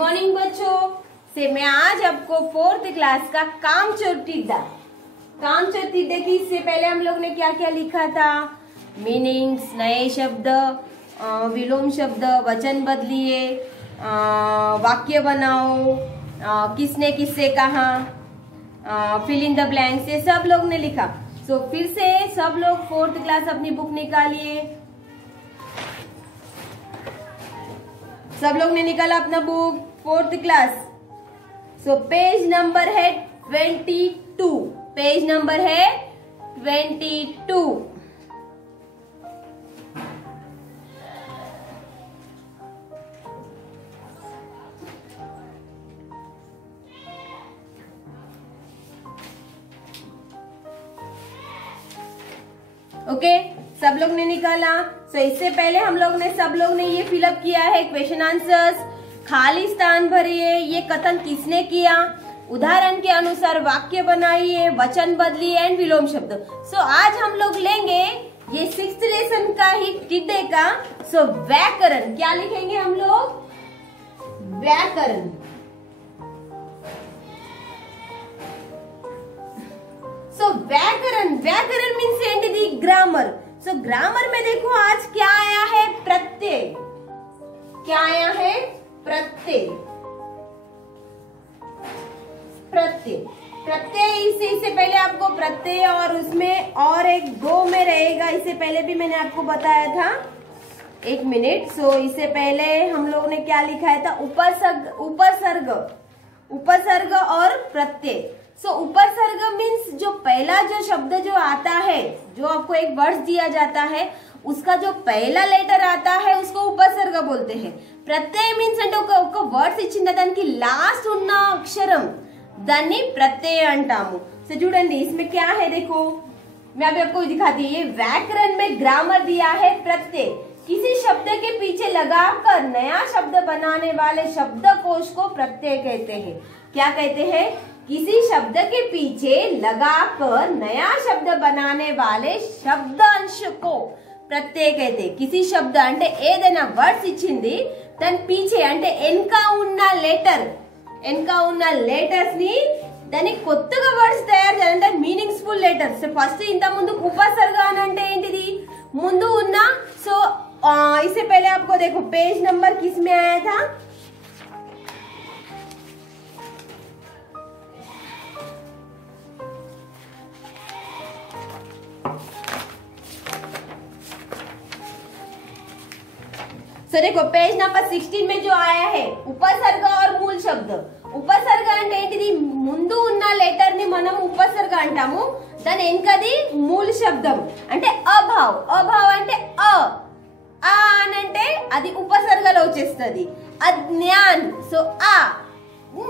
Morning बच्चों से मैं आज आपको 4th क्लास का कामचोर टिड्डा की इससे पहले हम लोग ने क्या क्या लिखा था। मीनिंग्स, नए शब्द, विलोम शब्द, वचन बदलिए, वाक्य बनाओ, किसने किससे कहा, फिल इन द ब्लैंक्स, ये सब लोग ने लिखा। सो फिर से सब लोग 4th क्लास अपनी बुक निकालिए। सब लोग ने निकाला अपना book 4th class. So page number है 22। पेज नंबर है 22। ओके, सब लोग ने निकाला। सो इससे पहले सब लोग ने ये फिलअप किया है क्वेश्चन आंसर्स। खाली स्थान भरिए, ये कथन किसने किया, उदाहरण के अनुसार वाक्य बनाइए, वचन बदलिए एंड विलोम शब्द। सो आज हम लोग लेंगे ये 6th लेसन का ही टिड्डे का। सो व्याकरण क्या लिखेंगे हम लोग, व्याकरण। सो व्याकरण means and the grammar. So grammar में देखो आज क्या आया है, प्रत्यय। क्या आया है, प्रत्यय। इससे पहले आपको प्रत्यय और उसमें और एक 2 में रहेगा, इससे पहले भी मैंने आपको बताया था। एक मिनट। सो इससे पहले हम लोग ने क्या लिखा था, उपसर्ग और प्रत्यय। सो उपसर्ग मीन्स जो पहला जो शब्द जो आता है, जो आपको एक वर्ड दिया जाता है, उसका जो पहला लेटर आता है उसको उपसर्ग बोलते हैं। प्रत्यय मीन्स అంటే ఒక వర్డ్స్ ఇచ్చిన దానికి లాస్ట్ ఉన్న అక్షరం దాన్ని ప్రత్యయ అంటాము। సో చూడండి इसमें क्या है, देखो मैं अभी आपको दिखाती हूँ। ये व्याकरण में ग्रामर दिया है प्रत्यय। किसी शब्द के पीछे लगाकर नया शब्द बनाने वाले शब्दकोश को प्रत्यय कहते हैं। क्या कहते हैं, किसी शब्द के पीछे लगाकर नया शब्द बनाने वाले शब्दांश को प्रत्यय कहते। किसी शब्द అంటే ఏదైనా వర్డ్స్ ఇచ్చింది దాని పీछे అంటే ఎన్కా ఉన్న లెటర్స్ ని దాని కొత్తగా వర్డ్స్ తయారు చేయాలంటే మీనింగ్స్ ఫుల్ లెటర్స్। ఫస్ట్ ఇంత ముందు ఉపసర్గ అని అంటే ఏంటిది, ముందు ఉన్న। సో इससे पहले आपको देखो पेज नंबर किस में आया था, देखो पेज नंबर 16 में जो आया है उपसर्ग और मूल शब्द। ఉపసర్గ అంటే ఏంటిది, ముందు ఉన్న లెటర్ ని మనం ఉపసర్గ అంటాము, దాని వెనకది మూల శబ్దం అంటే అభావ్ అంటే అంటే అది ఉపసర్గలో వచ్చేస్తది। अज्ञान, सो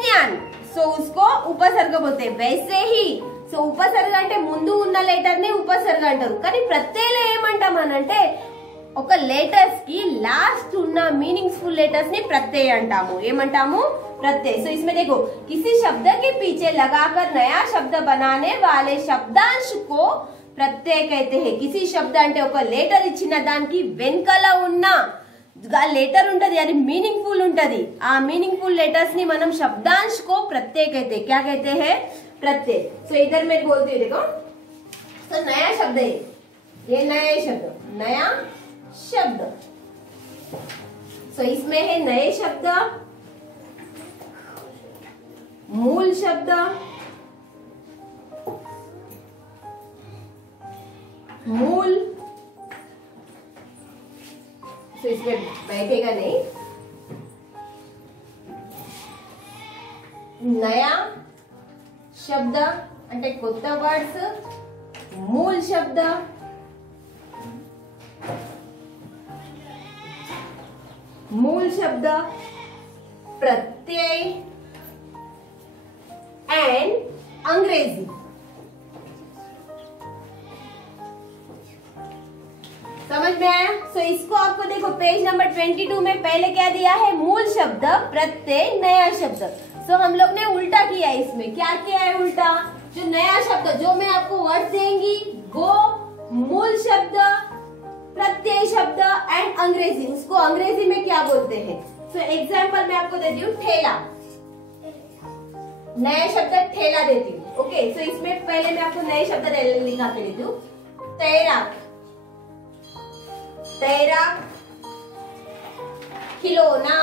ज्ञान, सो उसको उपसर्ग बोलते हैं। वैसे ही सो ఉపసర్గ అంటే ముందు ఉన్న లెటర్ ని ఉపసర్గ అంటారు, కానీ ప్రత్యయలో ఏమంటామనంటే ఒక लेटर्स की लास्ट उन्ना मीनिंगफुल लेटर्स ने प्रत्यय अंटामु। ఏమంటాము, प्रत्यय। सो इसमें देखो किसी शब्द के पीछे लगाकर नया शब्द बनाने वाले शब्दांश को प्रत्यय कहते हैं। किसी शब्द అంటే ఒక लेटर ఇచ్చిన దానికి వెనకాల ఉన్న लेटर ఉంటది, అది మీనింగ్ఫుల్ ఉంటది। ఆ మీనింగ్ఫుల్ लेटर्स ని మనం शब्दांश को प्रत्यय कहते हैं। क्या कहते हैं, प्रत्यय। सो इधर मैं बोलती हूँ, देखो। सो नया शब्द है, ये नया शब्द। सो इसमें है नए शब्द, मूल शब्द, सो इसमें बैठेगा नहीं, नया शब्द అంటే కొత్త వర్డ్స్, मूल शब्द, प्रत्यय एंड अंग्रेजी। समझ में आया। सो इसको आपको देखो पेज नंबर 22 में पहले क्या दिया है, मूल शब्द, प्रत्यय, नया शब्द। सो हम लोग ने उल्टा किया है। इसमें क्या किया है, उल्टा। जो नया शब्द जो मैं आपको वर्ड देंगी वो मूल शब्द, प्रत्यय शब्द एंड अंग्रेजी। उसको अंग्रेजी में क्या बोलते हैं, सो एग्जाम्पल मैं आपको देती हूँ ठेला, नया शब्द ठेला देती हूँ। ओके, सो इसमें पहले मैं आपको नए शब्द लिखा के देती हूँ। तैराक, तैराक, खिलौना,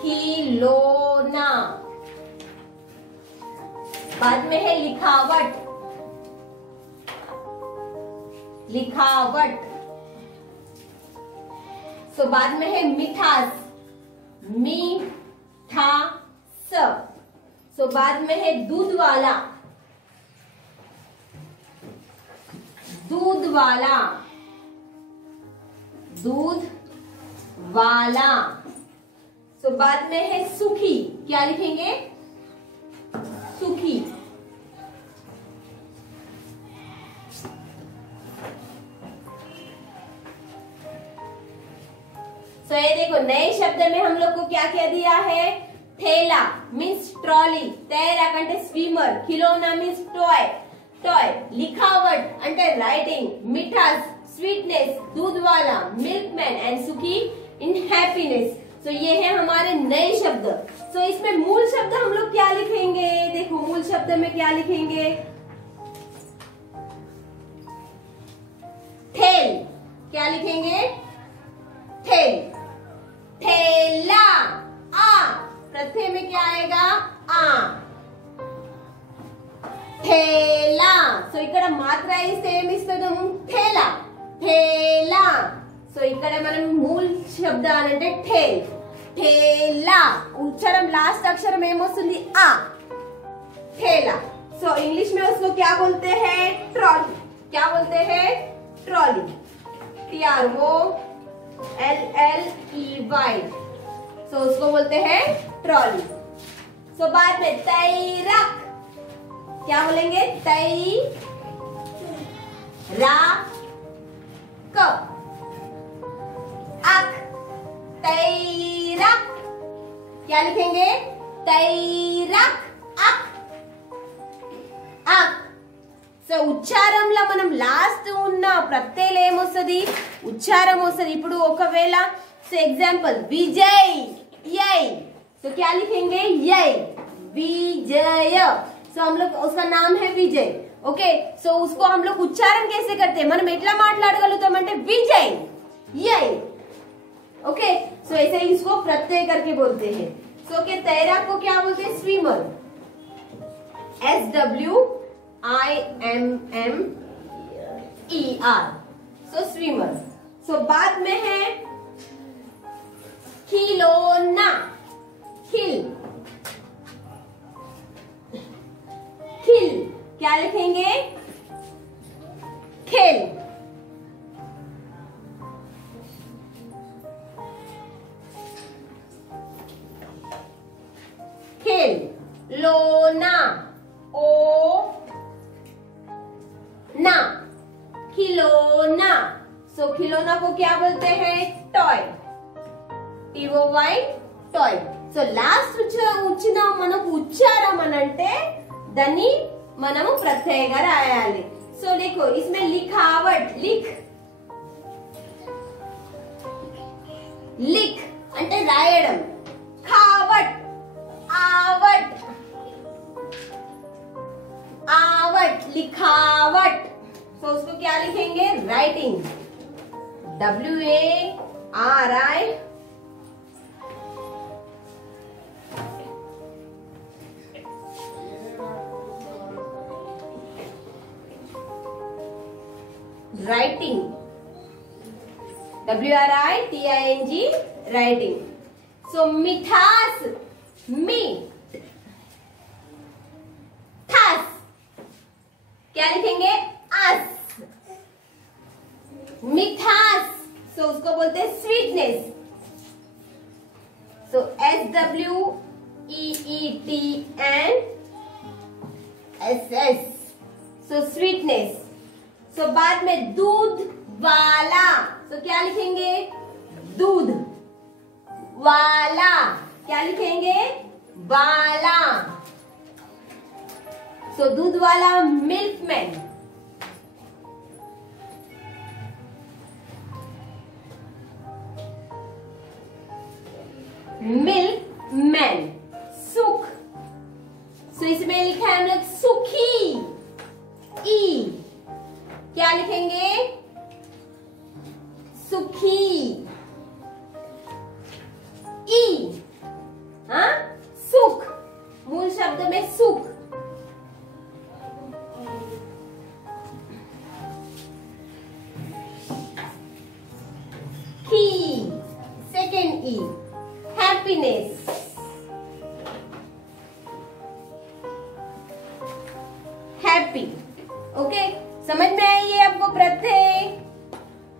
खिलौना, बाद में है लिखावट, लिखावट, सो बाद में है मिठास, मीठास, सो बाद में है दूध वाला, दूध वाला, दूध वाला, सो बाद में है सुखी, क्या लिखेंगे? सुखी, सो ये देखो नए शब्द में हम लोग को क्या क्या दिया है? ठेला मीन्स ट्रॉली, तैराक అంటే స్విమ్మర్, खिलौना मीन्स टॉय, टॉय, लिखावट అంటే राइटिंग, मिठास स्वीटनेस, दूध वाला मिल्कमैन एंड सुखी इन हैप्पीनेस। सो ये है हमारे नए शब्द। सो इसमें मूल शब्द हम लोग क्या लिखेंगे? देखो मूल शब्द में क्या लिखेंगे? ठेल, क्या लिखेंगे? ठेल, ठेला, आ, प्रत्यय में क्या आएगा? आ, ठेला। సో ఇక్కడ మాత్ర ఇస్తే ఏమి ఇస్తాము? ठेला, ठेला। సో ఇక్కడ మనం మూల్ శబ్ద అంటే ठेल, ठेला, उच्चारण लास्ट अक्षर में ఏమొస్తుంది? आ, ठेला। सो इंग्लिश में उसको क्या बोलते हैं? ट्रॉली, क्या बोलते हैं? ट्रॉली, TROLLEY, सो उसको बोलते हैं ट्रॉली। सो बाद में तैराक, क्या बोलेंगे? तैराक, अक, तैराक, क्या लिखेंगे? तैराक, अक, अक। సో ఉచ్చారంలో మనం లాస్ట్ ఉన్న ప్రత్యయం ఏమొస్తది? ఉచ్చారం వస్తది। ఇప్పుడు ఒకవేళ సో एग्जांपल विजय, यय, तो क्या लिखेंगे? यय, विजय। सो हम लोग उसका नाम है विजय। ओके, सो उसको हम लोग उच्चारण कैसे करते हैं? మనం ఎట్లా మాట్లాడగలుగుతామంటే विजय, यय। ओके, सो ऐसे ही इसको प्रत्यय करके बोलते हैं। सो के तैराक को क्या बोलते हैं? स्विमर, SWIMMER, सो स्विमर। सो बाद में है खिलौना, खिल, खिल, क्या लिखेंगे? खेल, खेल, लोना, ओ ना, खिलौना। सो खिलौना को क्या बोलते हैं? Toy, TOY, toy. So last వచ్చిన మనకు ఉచ్చారం అనంటే దాన్ని మనము ప్రత్యయంగా రాయాలి। సో देखो इसमें लिखावट, लिख, लिख అంటే రాయడం, खावट, आवट, आवट, लिखावट। तो उसको क्या लिखेंगे? Writing, WARI, writing, WRITING, writing. So मिठास, मी, थास, क्या लिखेंगे? अस, मिठास। सो उसको बोलते हैं स्वीटनेस। सो SWEETNSS, सो स्वीटनेस। सो बाद में दूध वाला, सो क्या लिखेंगे? दूध वाला, क्या लिखेंगे? वाला। सो दूध वाला मिल्कमैन, मिल्क मैन, सुख। सो इसमें लिखा है हम लोग सुखी, ई। क्या लिखेंगे? सुखी, ई। हाँ, सुख, मूल शब्द में सुख। की, सेकेंड ई, हैप्पीनेस। हैप्पी। ओके, समझ में आई ये आपको प्रत्यय?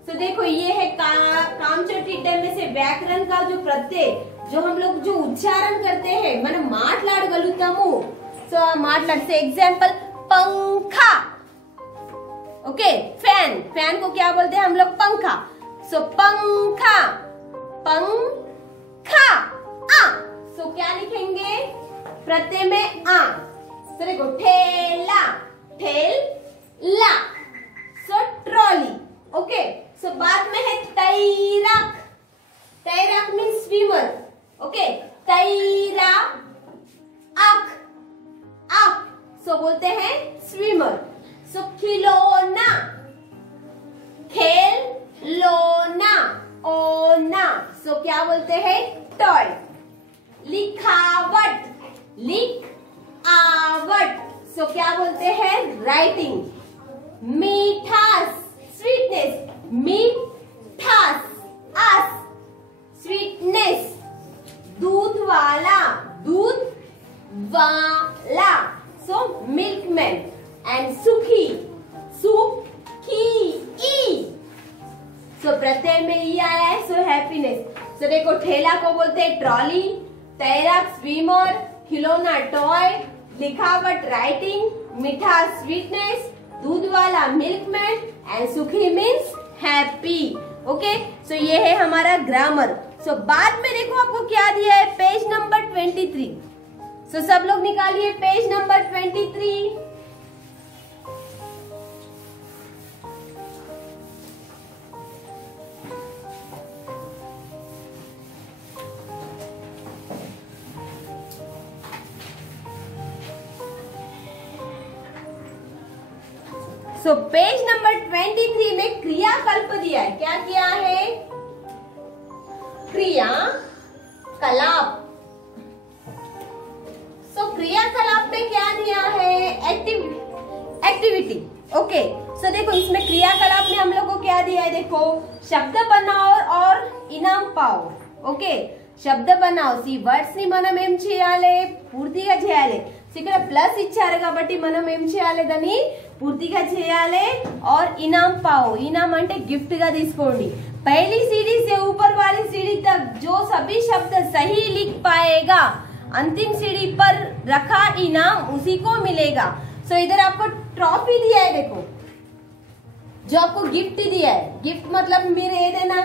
तो देखो ये है कामचोटी में से व्याकरण का जो प्रत्यय, जो हम लोग जो उच्चारण करते हैं, मन माटलाडगलुतामु। सो माटलाड से एग्जांपल पंखा। ओके, फैन, फैन को क्या बोलते हैं हम लोग? पंखा। सो पंखा, पंखा, आ। सो क्या लिखेंगे? प्रत्यय में आ। सो देखो ठेला, ठेला। सो ट्रॉली। ओके, सो बाद में है तैराक। तैराक मीन्स स्विमर। ओके, तैरा आक, आक। सो बोलते हैं स्विमर। सो खिलौना, खेलौना, ओना। सो क्या बोलते हैं? टॉय। लिखावट, लिख आवट। सो क्या बोलते हैं? राइटिंग। मीठास, स्वीटनेस, मीठास, आस, स्वीटनेस। दूध वाला, दूध वाला। सो मिल्कमैन। एंड सुखी, सुखी, ई। सो प्रत्यय में ई आया है, सो हैप्पीनेस। सो देखो ठेला को बोलते हैं ट्रॉली, तैराक स्विमर, खिलौना टॉय, लिखावट राइटिंग, मीठा स्वीटनेस, दूध वाला मिल्कमैन, एंड सुखी मीन्स हैप्पी। ओके, सो ये है हमारा ग्रामर। सो बाद में देखो आपको क्या दिया है? Page number 23। सो सब लोग निकालिए page number 23। So page number 23 में क्रियाकल्प दिया है। क्या किया है? क्रियाकलाप। सो क्रियाकलाप में क्या दिया है? एक्टिविटी। ओके, सो देखो इसमें क्रियाकलाप में हम लोग को क्या दिया है? देखो, शब्द बनाओ और इनाम पाओ। ओके, शब्द बनाओ सी वर्ड्स नी మనం ఏం చేయాలి? పూర్తిగా చేయాలి। ఇక్కడ ప్లస్ ఇచ్చారు కాబట్టి మనం ఏం చేయాలి? దాన్ని పూర్తిగా చేయాలి। और इनाम पाओ, इनाम అంటే गिफ्ट గా తీసుకోండి। पहली सीढ़ी से ऊपर वाली सीढ़ी तक जो सभी शब्द सही लिख पाएगा, अंतिम सीढ़ी पर रखा इनाम उसी को मिलेगा। सो इधर आपको ट्रॉफी दिया है, देखो जो आपको गिफ्ट दिया है। गिफ्ट मतलब మీరు ఏదైనా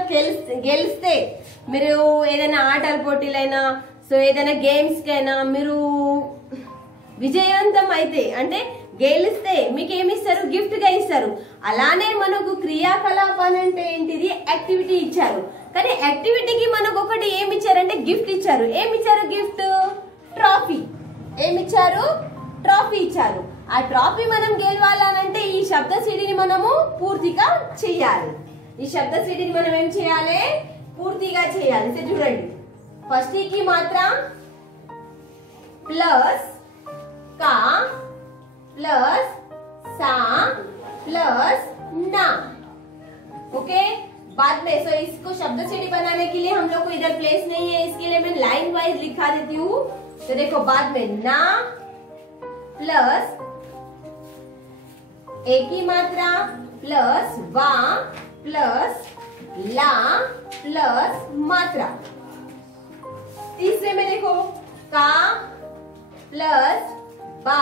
గెలిస్తే, మీరు ఏదైనా ఆటల పోటీలైనా, సో ఏదైనా గేమ్స్ కైనా మీరు విజయవంతం అయితే, అంటే గెలిస్తే మీకు ఏమి ఇస్తారు? గిఫ్ట్ గా ఇస్తారు। అలానే మనకు క్రియాకలాపాలు అంటే ఏంటిది? యాక్టివిటీ ఇచ్చారు। కానీ యాక్టివిటీకి మనకు ఒకటి ఏమి ఇచ్చారంటే గిఫ్ట్ ఇచ్చారు। ఏమి ఇచ్చారు? Gift trophy. ఏమి ఇచ్చారు? ట్రాఫీ ఇచ్చారు। ఆ ట్రాఫీ మనం గెలవాలనంటే ఈ శబ్ద సిడిని మనము పూర్తిగా చేయాలి। ఈ శబ్ద సిడిని మనం ఏం చేయాలి? పూర్తిగా చేయాలి। సో చూడండి, ఫస్ట్ की मात्रा प्लस का प्लस सा प्लस ना। ओके, बाद में सो इसको शब्द सीढ़ी बनाने के लिए हम लोग को इधर प्लेस नहीं है, इसके लिए मैं लाइन वाइज लिखा देती हूँ। तो देखो बाद में ना प्लस एक ही मात्रा प्लस वा प्लस ला प्लस मात्रा। तीसरे में देखो का प्लस बा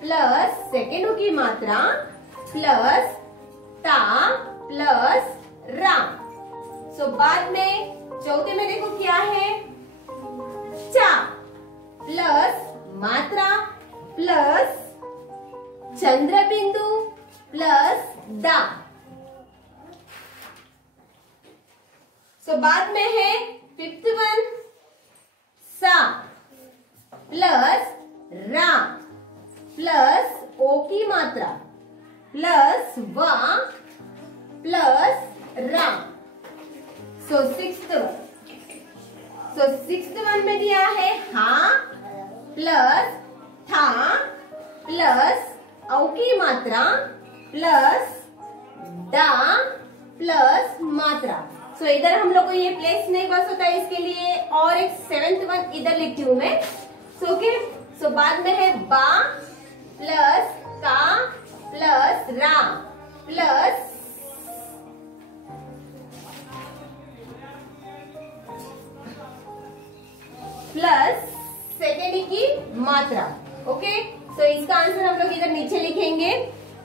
प्लस सेकेंड की मात्रा प्लस ता प्लस रा। सो बाद में चौथे में देखो क्या है? चा प्लस मात्रा प्लस चंद्र बिंदु प्लस दा। सो बाद में है फिफ्थ वन वा प्लस रा। सो सिक्स्थ वन में दिया है हा प्लस था प्लस औ की मात्रा प्लस दा प्लस मात्रा। सो इधर हम लोग को ये प्लेस नहीं बस होता है, इसके लिए और एक 7th वन इधर लिखती हूँ मैं। सो बाद में है बा प्लस का प्लस रा प्लस सेकेंड की मात्रा। ओके, सो इसका आंसर हम लोग इधर नीचे लिखेंगे।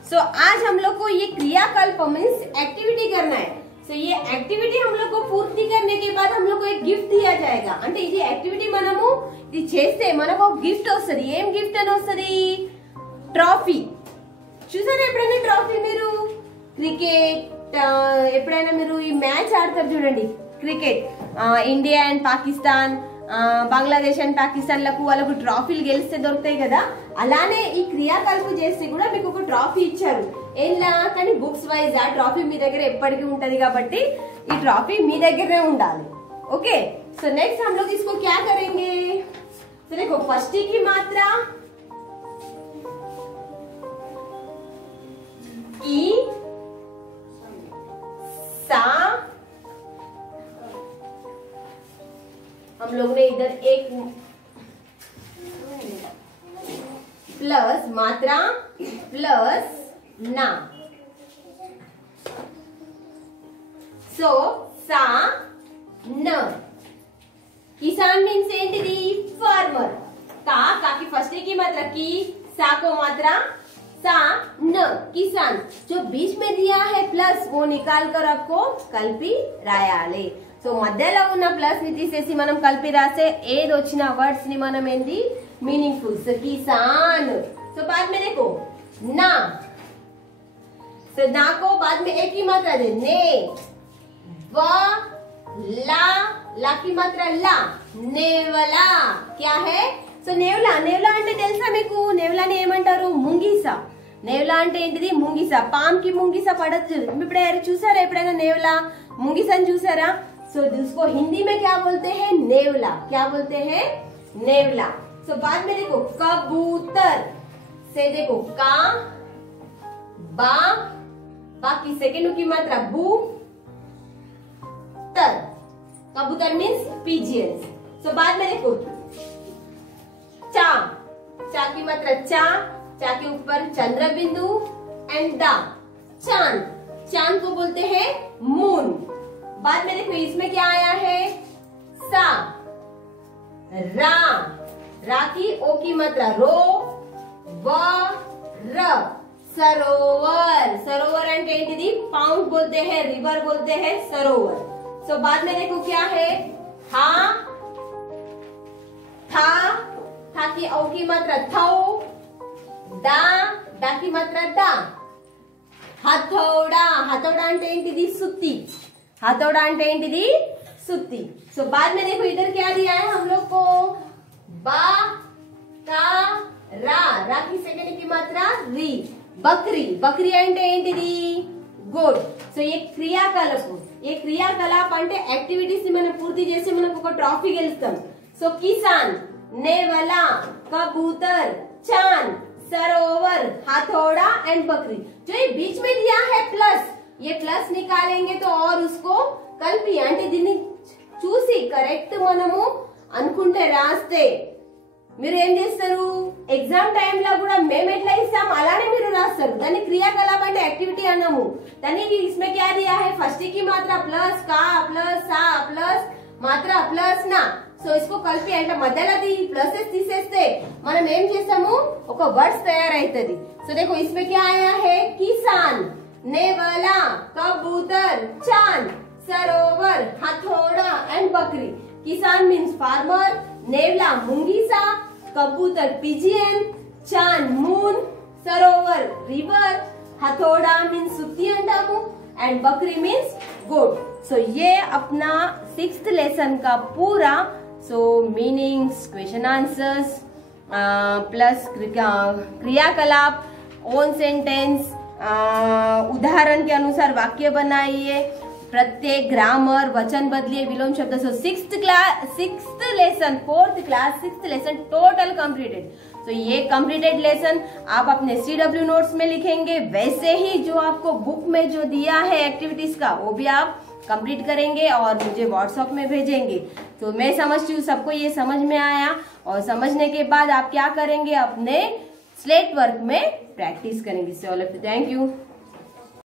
सो आज हम लोग को ये क्रियाकल्प मीन्स एक्टिविटी करना है। सो ये एक्टिविटी हम लोग को पूर्ति करने के बाद हम लोग को एक गिफ्ट दिया जाएगा। అంటే ఇది యాక్టివిటీ మనము ఇది చేస్తే మనకు ఒక గిఫ్ట్ వస్తది। ఏం గిఫ్ట్ అని వస్తది? ట్రోఫీ। చూసారా ఎప్పుడైనా ట్రోఫీ మీరు? క్రికెట్ ఎప్పుడైనా మీరు ఈ మ్యాచ్ ఆడతారు చూడండి, cricket India and Pakistan, Bangladesh and Pakistan లకు వాళ్ళకు ట్రోఫీలు గెలిస్తే దొరుకుతాయి కదా, అలానే ఈ క్రియాకల్ప చేస్తే కూడా మీకు ఒక ట్రోఫీ ఇచ్చారు। ఎలా కానీ బుక్స్ వైజ్ ఆ ట్రోఫీ మీ దగ్గర ఎప్పటికీ ఉంటది కాబట్టి ఈ ट्रॉफी మీ దగ్గరే ఉండాలి। ओके, सो नेक्स्ट हम लोग इसको क्या करेंगे? तो देखो फर्स्ट की मात्रा की सा, हम लोग ने इधर एक प्लस मात्रा प्लस ना। सो सा न। किसान मीन्स ఏంటిది? फार्मर। का की फर्स्ट की मात्रा की, सा को मात्रा सा न, किसान। जो बीच में दिया है प्लस वो निकाल कर आपको కలిపి రాయాలి। సో మధ్యలో ఉన్న ప్లస్ ని తీసేసి మనం కలిపి రాస్తే ఏది వచ్చిన వర్డ్స్ ని మనం ఏంది मीनिंगफुल। सो किसान। तो बाद में देखो ना, तो ना को बाद में एक ही मात्रा दे, ने वा ला की मात्रा ला, नेवला। क्या है? సో నేవలా అంటే తెలుసా మీకు? నేవలాని ఏమంటారు? ముంగిస। నేవలా అంటే ఏంటిది? ముంగిస। పామ్ కి ముంగిస పడదు। ఇప్పుడు చూసారా ఎప్పుడైనా నేవలా ముంగిసని చూసారా? सो जिसको हिंदी में क्या बोलते हैं? नेवला। क्या बोलते हैं? नेवला। सो बाद में देखो कबूतर से देखो का बा की सेकेंड की मात्रा बू तर, कबूतर मीन्स पिजियंस। सो बाद में देखो चा की मात्रा चा के ऊपर चंद्र बिंदु एंड दा, चांद। चांद को बोलते हैं मून। बाद में देखो इसमें क्या आया है? सा रा की ओ की मात्रा रो व र, सरोवर। सरोवर అంటే ఏంటిది? पाउंड बोलते हैं, रिवर बोलते हैं, सरोवर। सो बाद में देखो क्या है? हा था की औ की मात्रा थौ, दा की मात्रा दा, हथौड़ा। हथौड़ा అంటే ఏంటిది? सुत्ती। हथौड़ा అంటే ఏంటిది? सुत्ती। सो बाद में देखो इधर क्या दिया है हम लोग को? बा का रा की सेकेंड की मात्रा री, बकरी। बकरी అంటే ఏంటిది? गोट। సో ये క్రియాకలాపం। ये క్రియాకలాప అంటే యాక్టివిటీస్ ని మనం పూర్తి చేసి మనకు ఒక ట్రోఫీ గెలుస్తాం। సో किसान, नेवला, कबूतर, चांद, सरोवर, हथौड़ा एंड बकरी। जो ये बीच में दिया है प्लस, ये प्लस निकालेंगे तो और उसको కలిపి అంటే దీన్ని చూసి కరెక్ట్ మనము అనుకుంటే రాస్తే మీరు ఏం చేస్తారు? ఎగ్జామ్ టైం లో కూడా మేము ఎట్లా ఇస్తాం అలానే మీరు రాస్తారు। దాన్ని క్రియాకలాప అంటే యాక్టివిటీ అన్నాము। దాన్ని इसमें क्या दिया है? फर्स्ट की मात्रा प्लस का प्लस सा प्लस मात्रा प्लस ना। సో इसको కలిపి అంటే మధ్యలో ప్లసెస్ తీసేస్తే మనం ఏం చేస్తాము? ఒక వర్డ్స్ తయారైతది। సో देखो इसमें क्या आया है? किसान, नेवला, कबूतर, चांद, सरोवर, हथौड़ा एंड बकरी। किसान मीन्स फार्मर, नेवला मुंगीसा, कबूतर पिजियन, चांद मून, सरोवर रिवर, हथौड़ा मीन्स सुत्ती अंटामू एंड बकरी मीन्स गोट। सो ये अपना 6th लेसन का पूरा मीनिंग्स, क्वेश्चन आंसर्स प्लस क्रियाकलाप, ओन सेंटेंस, उदाहरण के अनुसार वाक्य बनाइए, प्रत्येक ग्रामर, वचन बदलिए, विलोम शब्द। सो 6th lesson, 4th class 6th lesson total completed. तो ये कंप्लीटेड लेसन आप अपने CW नोट्स में लिखेंगे। वैसे ही जो आपको बुक में जो दिया है एक्टिविटीज का, वो भी आप कंप्लीट करेंगे और मुझे व्हाट्सएप में भेजेंगे। तो मैं समझती हूँ सबको ये समझ में आया, और समझने के बाद आप क्या करेंगे, अपने स्लेट वर्क में प्रैक्टिस करेंगे। So thank you.